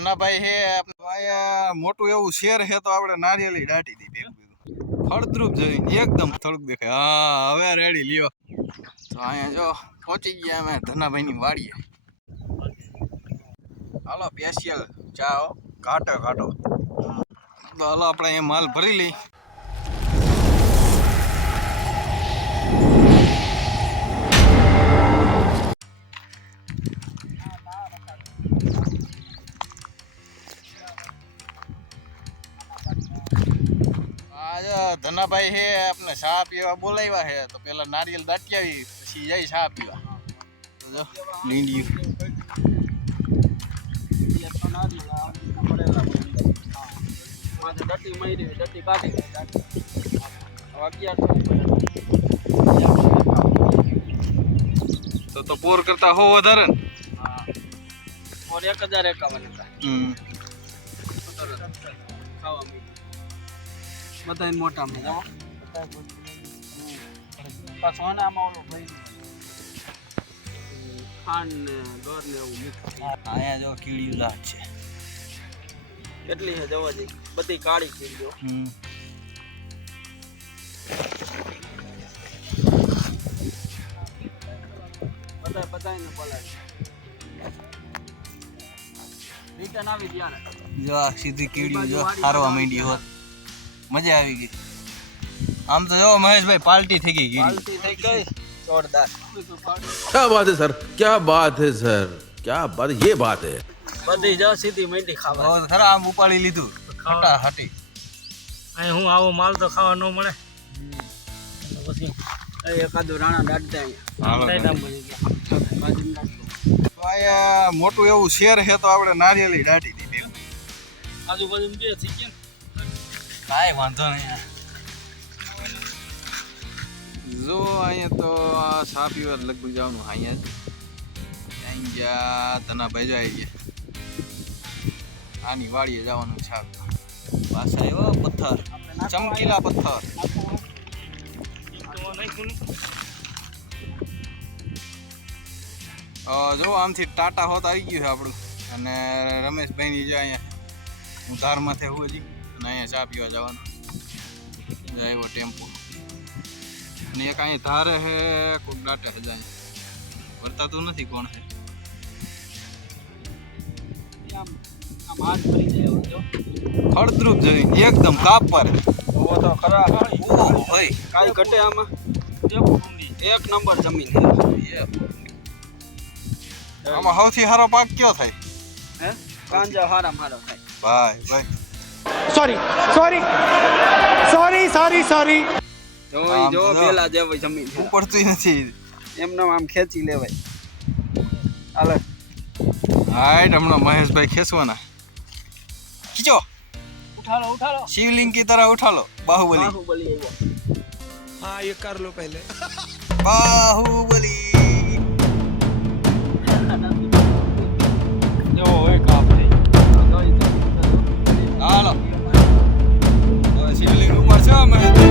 ધનાભાઈ હે આપણે મોટું એવું શેર છે, તો આપણે નારિયેલી દાટી દી ભેગું ભેગું ફળદ્રુપ જોઈ એકદમ થોડુંક દેખાય. હા, હવે રેડી લ્યો. તો અહીંયા જો, પહોંચી ગયા અમે ધનાભાઈની વાડીએ. હાલો પેશિયલ ચા હો. ઘાટો કાંટો. તો હાલો, આપણે અહીંયા માલ ભરી લઈ. ધનાભાઈ હે આપણે ચા પીવા બોલાવ્યા હે તો પેલા નારિયેલ દાટી આવી પછી જઈ ચા પીવા. તો જો અગિયારસો તો તો પોર કરતા હો વધારે પોર એક હજાર એકાવન હતા. ખાવા બધા મોટા માં જાઓ ભાઈ. ખાંડ ને દોર ને એવું મિક્સ અહીંયા જો કીડી લાટ છે. કેટલી છે જવા જઈ બધી કાળી કીડીઓ. બધા બધાને બોલાય રિટર્ન આવી ત્યારે જો સીધી કીડી જો હારવા માંડી હોત. મજા આવી ગઈ. આમ તો જો મહેશભાઈ પાલટી થઈ ગઈ પાલટી થઈ ગઈ. જોરદાર. ક્યા બાત હે સર? ક્યા બાત હે સર? ક્યા બાત યે બાત હે. બધી જો સીધી મેંડી ખાવા. હવે ખરા આમ ઉપાડી લીધું. ખટા હાટી અહીં હું આવો માલ તો ખાવા ન મળે. પછી એકાદું રાણા દાટતા અહીંયા. મોટું એવું શેર છે તો આપણે નારિયેલી દાટી દીધી. આજુબાજુ બે થઈ ગયા કાંઈ વાંધો નહીં જો અહીંયા તો સા પીવા લગભગ જવાનું અહીંયા જ. અહીં ગયા જો આવી ગયા. આની વાડીએ જવાનું છે પાછા એવા પથ્થર. ચમકીલા પથ્થર. જો આમથી ટાટા હોત આવી ગયું છે આપણું. અને રમેશભાઈની જે અહીંયા હું ધારમાંથી હું હજી. અહીંયા ચા પીવા જવાનું. એવો ટેમ્પો. અને એક અહીં ધારે હે કોઈક દાટે છે જાય વર્તાતું નથી કોણ છે. ખડદ્રુપ આમ હાથ ભરી જાય એવું જો ફળદ્રુપ જોઈ એકદમ કાપ પર જોવો તો ખરા ભાઈ કાઈ ઘટે આમાં. એક નંબર જમીન આમાં સૌથી સારો પાક કયો થાય? હે? કાંજા હારા મારો થાય. ભાઈ ભાઈ. sorry sorry sorry sorry sorry જો આમ ઈ જો તો જો. પેલા જેવી જમીન છે ઉપડતું નથી એમને આમ ખેંચી લેવાય હાલે હાઈટ હમણાં મહેશભાઈ ખેંચવાના ખીચો ઉઠાલો ઉઠાલો શિવલિંગ की तरह उठा लो बाहुबली બાહુબલી આવ્યો हाँ ये कर लो पहले बाहुबली જેવો હોય કાપ થઈ હાલો હવે શિવલિંગ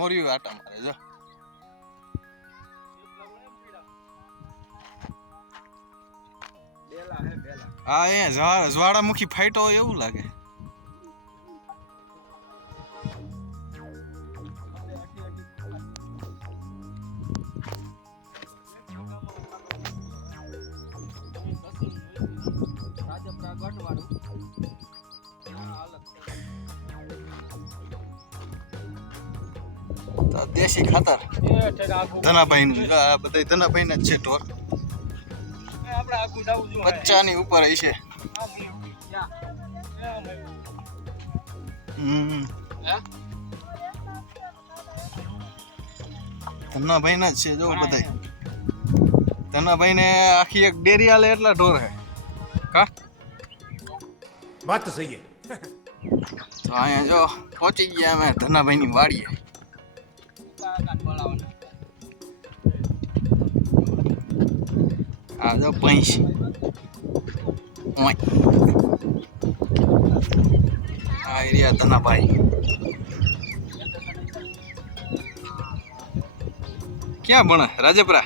નોરિયું આટા મારે જો. હા એ જ્વાળામુખી ફાઈટો હોય એવું લાગે. રાજપરા ગઢવાળું આ દેશી ખાતર? ધનાભાઈ આ બધા ધનાભાઈ જ છે ઢોર પચ્ચા ની ઉપર હશે. ધનાભાઈ ના જ છે જો બધા ધનાભાઈ ને આખી એક ડેરી આલે એટલા ઢોર હે. કા? વાત તો સહી તો અહીંયા જો પહોંચી ગયા અમે ધનાભાઈ ની વાડીએ. આ જો ભૈંસ ઓય. આ એરિયા ધનાભાઈ ક્યાં ભણે? રાજપરા?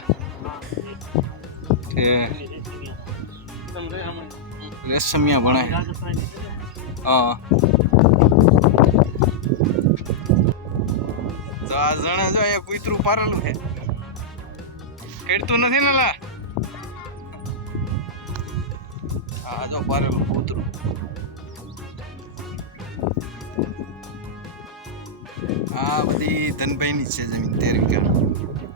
રેશમિયા ભણે. હા. તો આ જણે જો અહીંયા કૂતરું પારેલું છે. કેડતું નથી ને લા? આ જો પારેલું કૂતરું. આ બધી ધનભાઈની છે જમીન, તેર વીઘા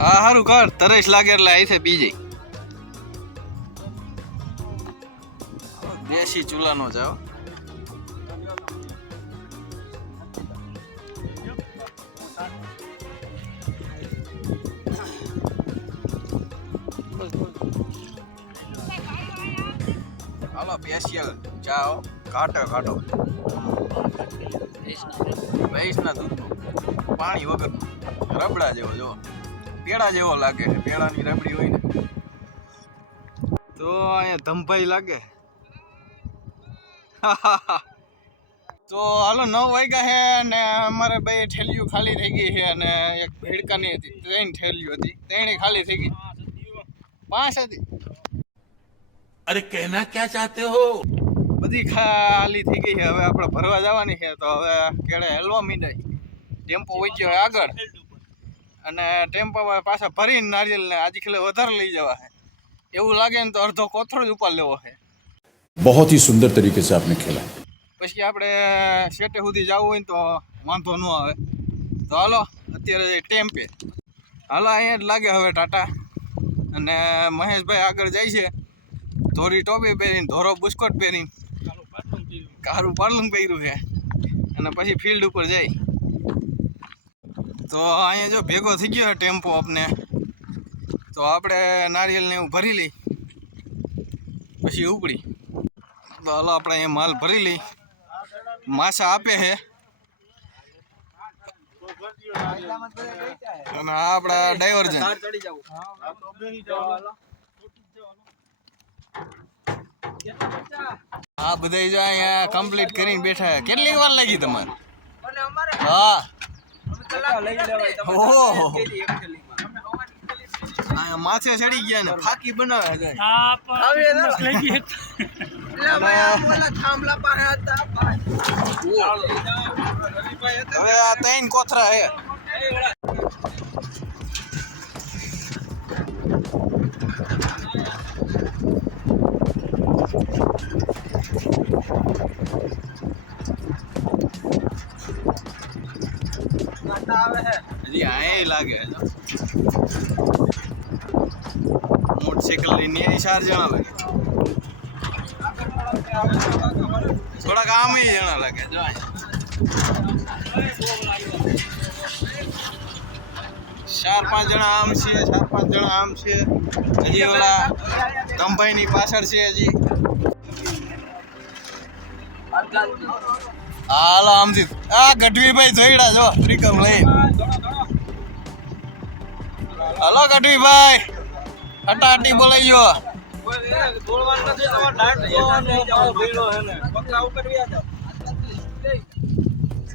હા સારું કર. તરસ લાગે એટલે આઈ છે બીજે. દેશી ચૂલાનો જાવ હાલો પેશિયલ જાઓ કાટો કાટો. ભેંસના દૂધનું પાણી વગર રબડા જેવો જો પેડા જેવો લાગે છે પેડાની રબડી હોય ને. તો અહીંયા ધમભાઈ લાગે. તો હાલો નવ વાગ્યા છે અને અમારે બે ઠેલીઓ ખાલી થઈ ગઈ છે અને એક ભેડકાની હતી ત્રણ ઠેલીઓ હતી. ત્રણે ખાલી થઈ ગઈ. પાંચ હતી. અરે કહેના ક્યાં ચાહતે હો? બધી ખાલી થઈ ગઈ છે. હવે આપણે ભરવા જવાની છે તો હવે કેળે હેલવા મીંડાય ટેમ્પો વચ્ચે આગળ. અને ટેમ્પામાં પાછા ભરીને નારિયેલને આજે ખેલે વધારે લઈ જવા છે એવું લાગે ને તો અડધો કોથરો જ ઉપર લેવો છે બહુ હી સુંદર તરીકે સે આપને ખેલા. પછી આપણે સેટે સુધી જવું હોય તો વાંધો ન આવે. તો હાલો અત્યારે ટેમ્પે. હાલો અહીંયા જ લાગે હવે ટાટા. અને મહેશભાઈ આગળ જાય છે. ધોરી ટોપી પહેરીને ધોરો બુસ્કોટ પહેરીને. કારું પાર્લંગ પહેર્યું. છે અને પછી ફિલ્ડ ઉપર જાય. તો અહીંયા જો ભેગો થઈ ગયો ટેમ્પો આપને. તો આપણે નારિયેલને એવું ભરી લઈ. પછી ઉપડી. તો હાલો આપણે અહીંયા માલ ભરી લઈ. માસા આપે છે. અને આ આપણા ડાયવર્જન. આ બધા જો અહીંયા કમ્પ્લીટ કરીને બેઠા. કેટલી વાર લાગી તમારે? હા. માથે ચડી ગયા ને ફાકી બનાવે છે હવે આ ઓલા થાંભલા પાસે હતા ભાઈ. ત્રણ કોથરા છે કાંટા આવે છે હજી લાગે. છે જો. મોટરસાઇકલ લઈને ચાર જણા લાગે થોડાક આમ જણા લાગે, જો ચાર પાંચ જણા આમ છે, ચાર પાંચ જણા આમ છે. હજી ઓલા તંભાઈની પાછળ છે હજી. હાલો, આમથી. આ ગઢવીભાઈ જોઈડા જો ત્રિકમ લઈ હલો ગઢવીભાઈ. હટાહટી બોલાઈ ગયો.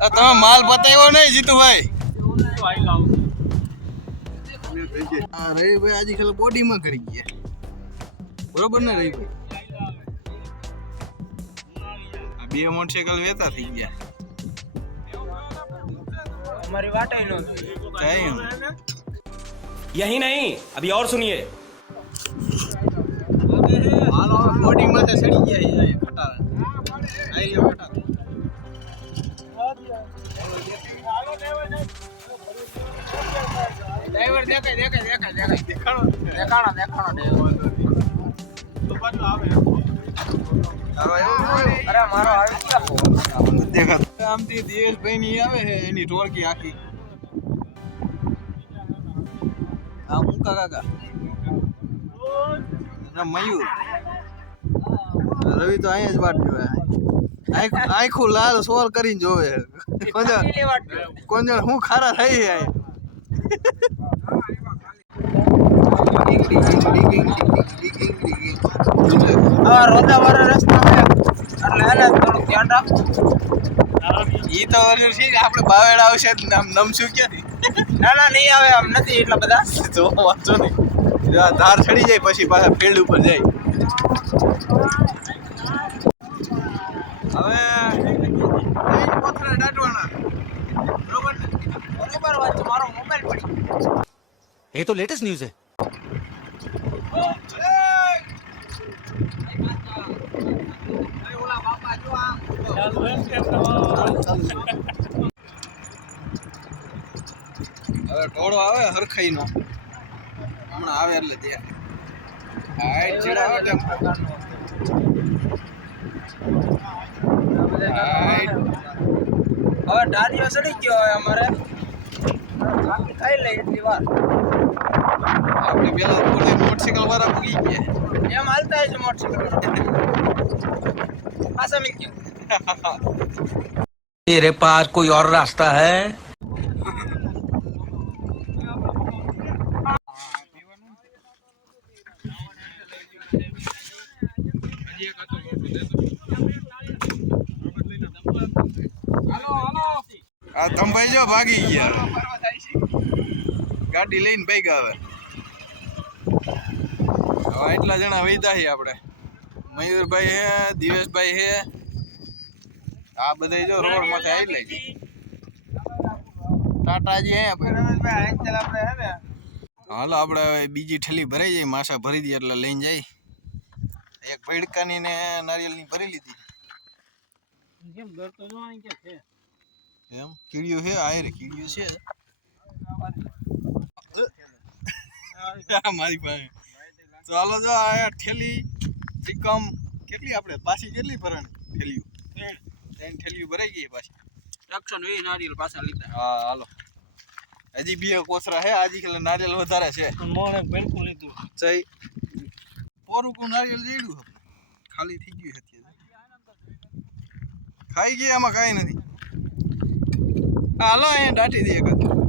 આ તમે માલ પતાવ્યો નહીં જીતુભાઈ? હા રવિભાઈ આજે ખાલી બોડીમાં કરી ગયા. બરોબર ને રવિભાઈ? બે મોટરસાયકલ વેતા થઈ ગયા. અમારી વાટાઈ નો. यही नहीं अभी और सुनिए હાલો બોડી માથે ચડી ગયા છે અહીંયા ખટારા આઈ લ્યો ખટારા ડ્રાઈવર દેખાય દેખાય દેખાય દેખાય દેખાણો દેખાણો ડ્રાઈવર અરે મારો આવી ગયા નથી દેખાતું આમથી દિવેશભાઈ ની આવે છે એની ટોળકી આખી આ મુકા કાકા? ના, મયુર. રવિ તો અહીંયા જ વાટ જોવે. આખું લાલ સોલ કરીને જોવે. કોંજણ હું ખારા થઈ જાય. આ રસ્તા એટલે એને થોડું ધ્યાન રાખજો ઈ તો આપણે બાવેડા આવશે નામ ક્યાંથી? ના ના નહીં આવે આમ નથી એટલા બધા જો વાંચો નહીં. ધાર ચડી જાય પછી પાછા ફિલ્ડ ઉપર જાય. હવે એ તો લેટેસ્ટ ન્યૂઝ છે. ઓલા બાપા જો આમ કેમ હવે ટોળો આવે હરખાઈ નો હમણાં આવે એટલે દે હાઈટ ચડાવે ટેમ્પો હાઈટ હવે ઢાળીઓ ચડી ગયો હવે અમારે બાકી ખાઈ લઈ એટલી વાર આપણે પેલા થોડી મોટરસાઇકલ વાળા પૂગી ગયા એમ હાલતા છે મોટરસાઇકલ પાછા મી ગયો तेरे पास कोई और रास्ता है ધમભાઈ જો ભાગી ગયા. ગાડી લઈને ભાઈ હવે. હવે એટલા જણા વૈદા છીએ આપણે. મયુરભાઈ હે, દિવેશભાઈ હે. આ બધા જો રોડમાંથી આવી લે ટાટાજી હે હાલો, આપણે હવે બીજી ઠેલી ભરાઈ જાય, માસા ભરી દઈએ એટલે લઈને જાય. એક ભેડકાની ને નારિયેલની ભરી લીધી. કેમ ઘર તો જો કે છે? એમ? કીડીઓ છે? આ રે કીડીઓ છે? મારી પાસે. ચાલો જો આ ઠેલી ત્રિકમ કેટલી આપણે? પાછી કેટલી ભરણ ઠેલીઓ? ત્રણ. ઠેલીઓ ભરાઈ ગઈ પાછી. એકસો એ વીસ નારિયેલ પાછા લીધા. હા હાલો. હજી બે કોસરા છે આજી ખેલે નારિયેલ વધારે છે. મોણે બિલકુલ લીધું. જઈ પોરુકું નારિયેલ જેડ્યું ખાલી થઈ ગયું હતી ખાઈ ગયા એમાં કાંઈ નથી. હાલો અહીંયા દાટી દે એક